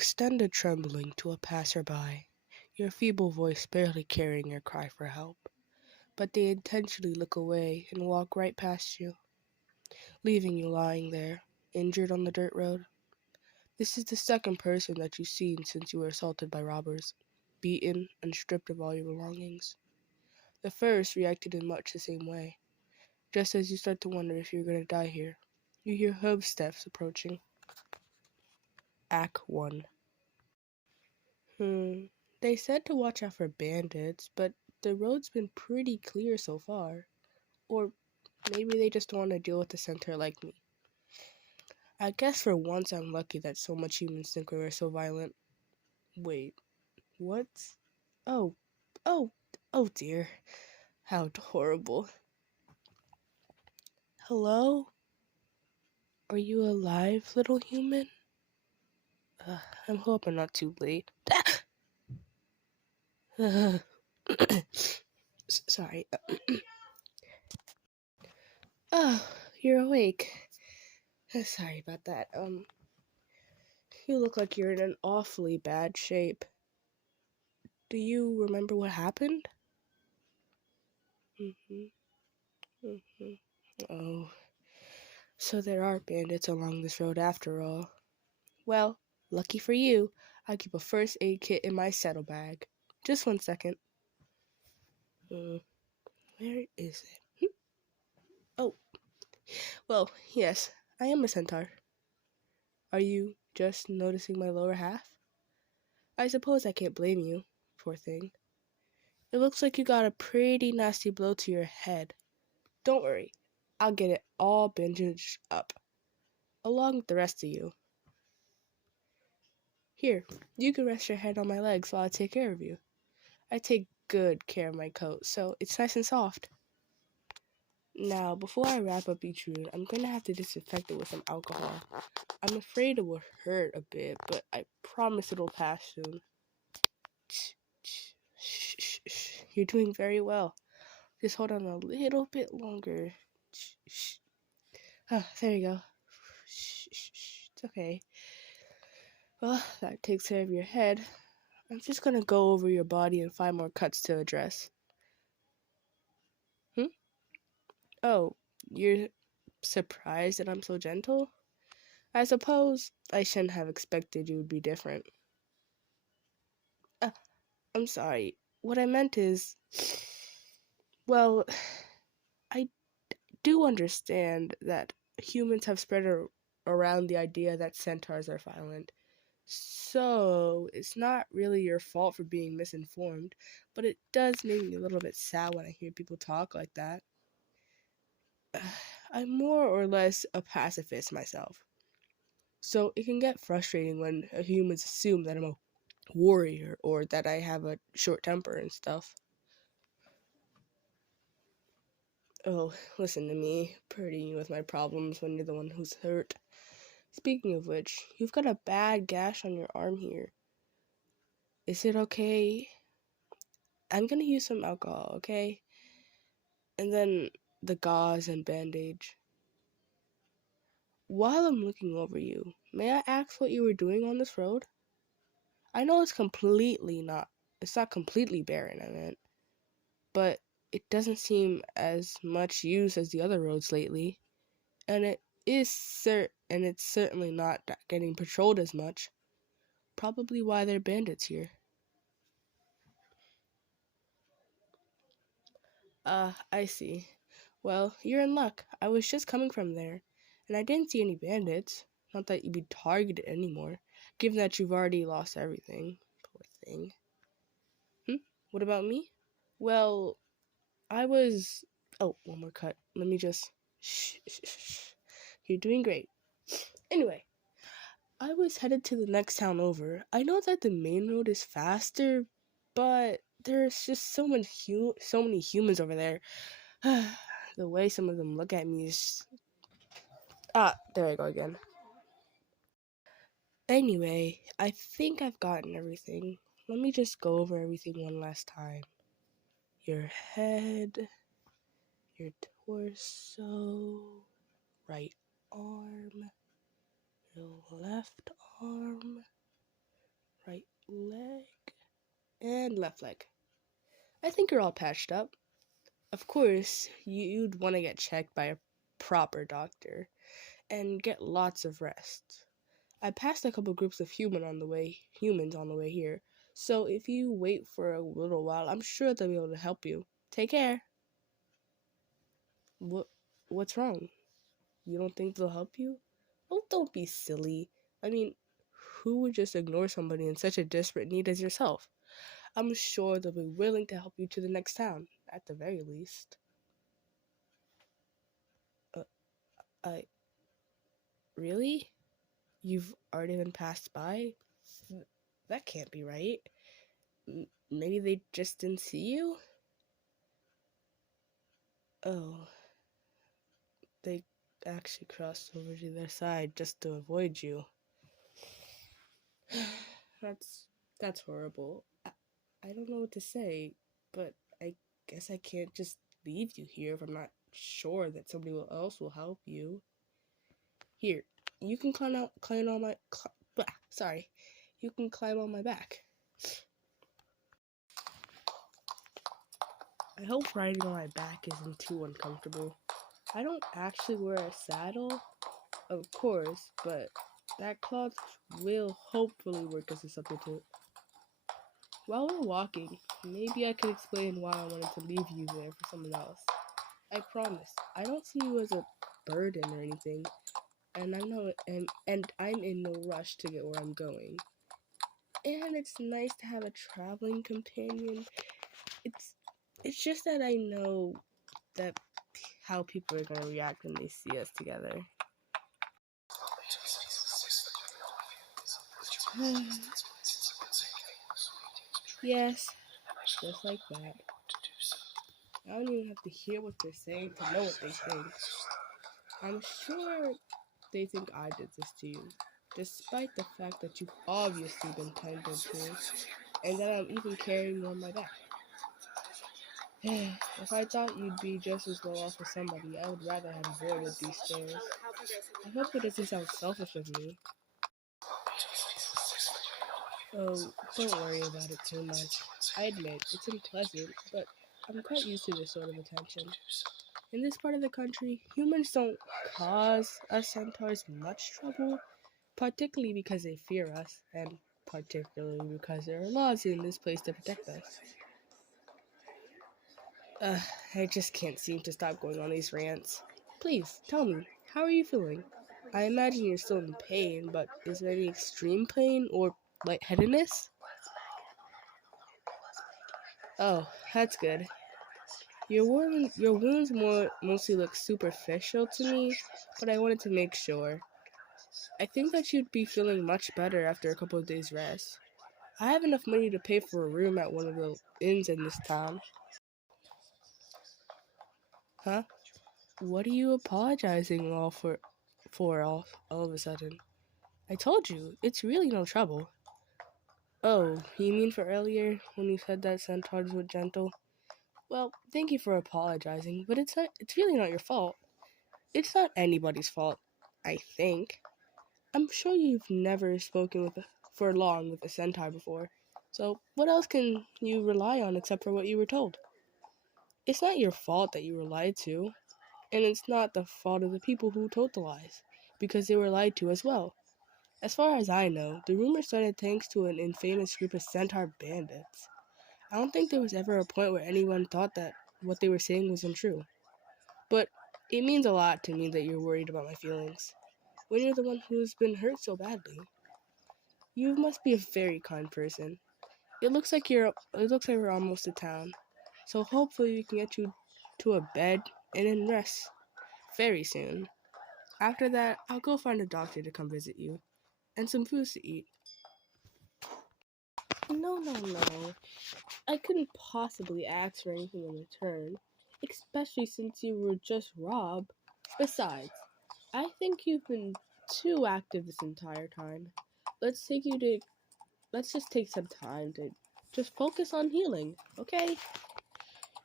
extend a trembling to a passerby, your feeble voice barely carrying your cry for help. But they intentionally look away and walk right past you, leaving you lying there, injured on the dirt road. This is the second person that you've seen since you were assaulted by robbers, beaten, and stripped of all your belongings. The first reacted in much the same way. Just as you start to wonder if you're going to die here, you hear hoof steps approaching. Act 1. They said to watch out for bandits, but the road's been pretty clear so far. Or maybe they just don't want to deal with a centaur like me. I guess for once I'm lucky that so much humans think we were so violent. Wait, what? Oh, oh, oh dear. How horrible. Hello? Are you alive, little human? I'm hoping not too late. Sorry. Oh, you're awake. Sorry about that. You look like you're in an awfully bad shape. Do you remember what happened? Oh, so there are bandits along this road after all. Well, lucky for you, I keep a first aid kit in my saddlebag. Just 1 second. Where is it? Oh, well, yes, I am a centaur. Are you just noticing my lower half? I suppose I can't blame you, poor thing. It looks like you got a pretty nasty blow to your head. Don't worry, I'll get it all bandaged up, along with the rest of you. Here, you can rest your head on my legs while I take care of you. I take good care of my coat, so it's nice and soft. Now, before I wrap up each wound, I'm going to have to disinfect it with some alcohol. I'm afraid it will hurt a bit, but I promise it'll pass soon. Shh. You're doing very well. Just hold on a little bit longer. Shh. Oh, there you go. Shh. It's okay. Well, that takes care of your head. I'm just gonna go over your body and find more cuts to address. Oh, you're surprised that I'm so gentle? I suppose I shouldn't have expected you would be different. I'm sorry. What I meant is, well, I do understand that humans have spread around the idea that centaurs are violent. So, it's not really your fault for being misinformed, but it does make me a little bit sad when I hear people talk like that. I'm more or less a pacifist myself, so it can get frustrating when humans assume that I'm a warrior or that I have a short temper and stuff. Oh, listen to me, pretty with my problems when you're the one who's hurt. Speaking of which, you've got a bad gash on your arm here. Is it okay? I'm gonna use some alcohol, okay? And then the gauze and bandage. While I'm looking over you, may I ask what you were doing on this road? I know it's not completely barren, I meant, but it doesn't seem as much used as the other roads lately, and it's certainly not getting patrolled as much. Probably why there are bandits here. I see. Well, you're in luck. I was just coming from there, and I didn't see any bandits. Not that you'd be targeted anymore, given that you've already lost everything. Poor thing. What about me? Well, I was... Oh, one more cut. Let me just... Shh. You're doing great. Anyway, I was headed to the next town over. I know that the main road is faster, but there's just so many humans over there. The way some of them look at me is... there I go again. Anyway, I think I've gotten everything. Let me just go over everything one last time. Your head, your torso, right arm, your left arm, leg, and left leg. I think you're all patched up. Of course, you'd want to get checked by a proper doctor and get lots of rest. I passed a couple groups of humans on the way here. So if you wait for a little while, I'm sure they'll be able to help you. Take care. What's wrong? You don't think they'll help you? Well, don't be silly. I mean, who would just ignore somebody in such a desperate need as yourself? I'm sure they'll be willing to help you to the next town, at the very least. I really? You've already been passed by? That can't be right. Maybe they just didn't see you? Oh, they actually crossed over to their side just to avoid you. That's horrible. I don't know what to say, but I guess I can't just leave you here if I'm not sure that somebody else will help you. Here, you can climb on my you can climb on my back. I hope riding on my back isn't too uncomfortable. I don't actually wear a saddle, of course, but that cloth will hopefully work as a substitute. While we're walking, maybe I can explain why I wanted to leave you there for someone else. I promise, I don't see you as a burden or anything, and I'm in no rush to get where I'm going. And it's nice to have a traveling companion. It's just that I know that how people are gonna react when they see us together. Yes, just like that. I don't even have to hear what they're saying to know what they think. I'm sure they think I did this to you, despite the fact that you've obviously been tended to, and that I'm even carrying you on my back. If I thought you'd be just as well off as somebody, I would rather have avoided these stairs. I hope it doesn't sound selfish of me. Oh, don't worry about it too much. I admit, it's unpleasant, but I'm quite used to this sort of attention. In this part of the country, humans don't cause us centaurs much trouble, particularly because they fear us, and particularly because there are laws in this place to protect us. I just can't seem to stop going on these rants. Please, tell me, how are you feeling? I imagine you're still in pain, but is there any extreme pain or lightheadedness? Oh, that's good. Your wounds mostly look superficial to me, but I wanted to make sure. I think that you'd be feeling much better after a couple of days rest. I have enough money to pay for a room at one of the inns in this town. Huh? What are you apologizing for all of a sudden? I told you, it's really no trouble. Oh, you mean for earlier when you said that centaurs were gentle? Well, thank you for apologizing, but it's really not your fault. It's not anybody's fault, I think. I'm sure you've never spoken for long with a centaur before, so what else can you rely on except for what you were told? It's not your fault that you were lied to, and it's not the fault of the people who told the lies, because they were lied to as well. As far as I know, the rumor started thanks to an infamous group of centaur bandits. I don't think there was ever a point where anyone thought that what they were saying was untrue. But it means a lot to me that you're worried about my feelings, when you're the one who's been hurt so badly. You must be a very kind person. It looks like we're almost to town, so hopefully we can get you to a bed and then rest very soon. After that, I'll go find a doctor to come visit you, and some food to eat. No. I couldn't possibly ask for anything in return, especially since you were just robbed. Besides, I think you've been too active this entire time. Let's just take some time to just focus on healing, okay?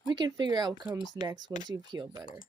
We can figure out what comes next once you've healed better.